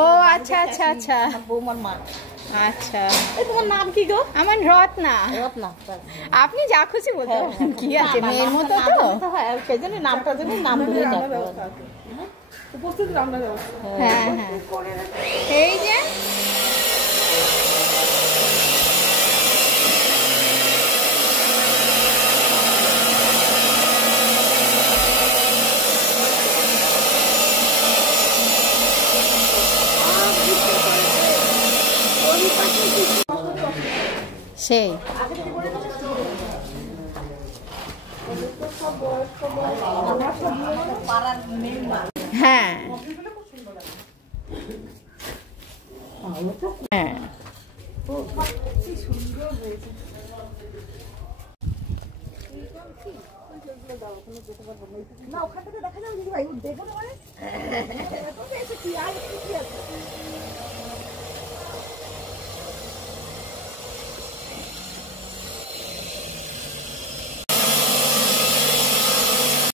ও আচ্ছা আচ্ছা আচ্ছা, বৌমার মা। আচ্ছা, তোমার নাম কি গো? আমার রত্না। রত্না। আপনি যা খুশি বলতে পারেন, কি আছে, মেয়ের মতো তো। সেই জন্য নামটা জন্য নাম ধরে ডাকবো। হ্যাঁ হ্যাঁ, এই যে সেই হ্যাঁ হ্যাঁ,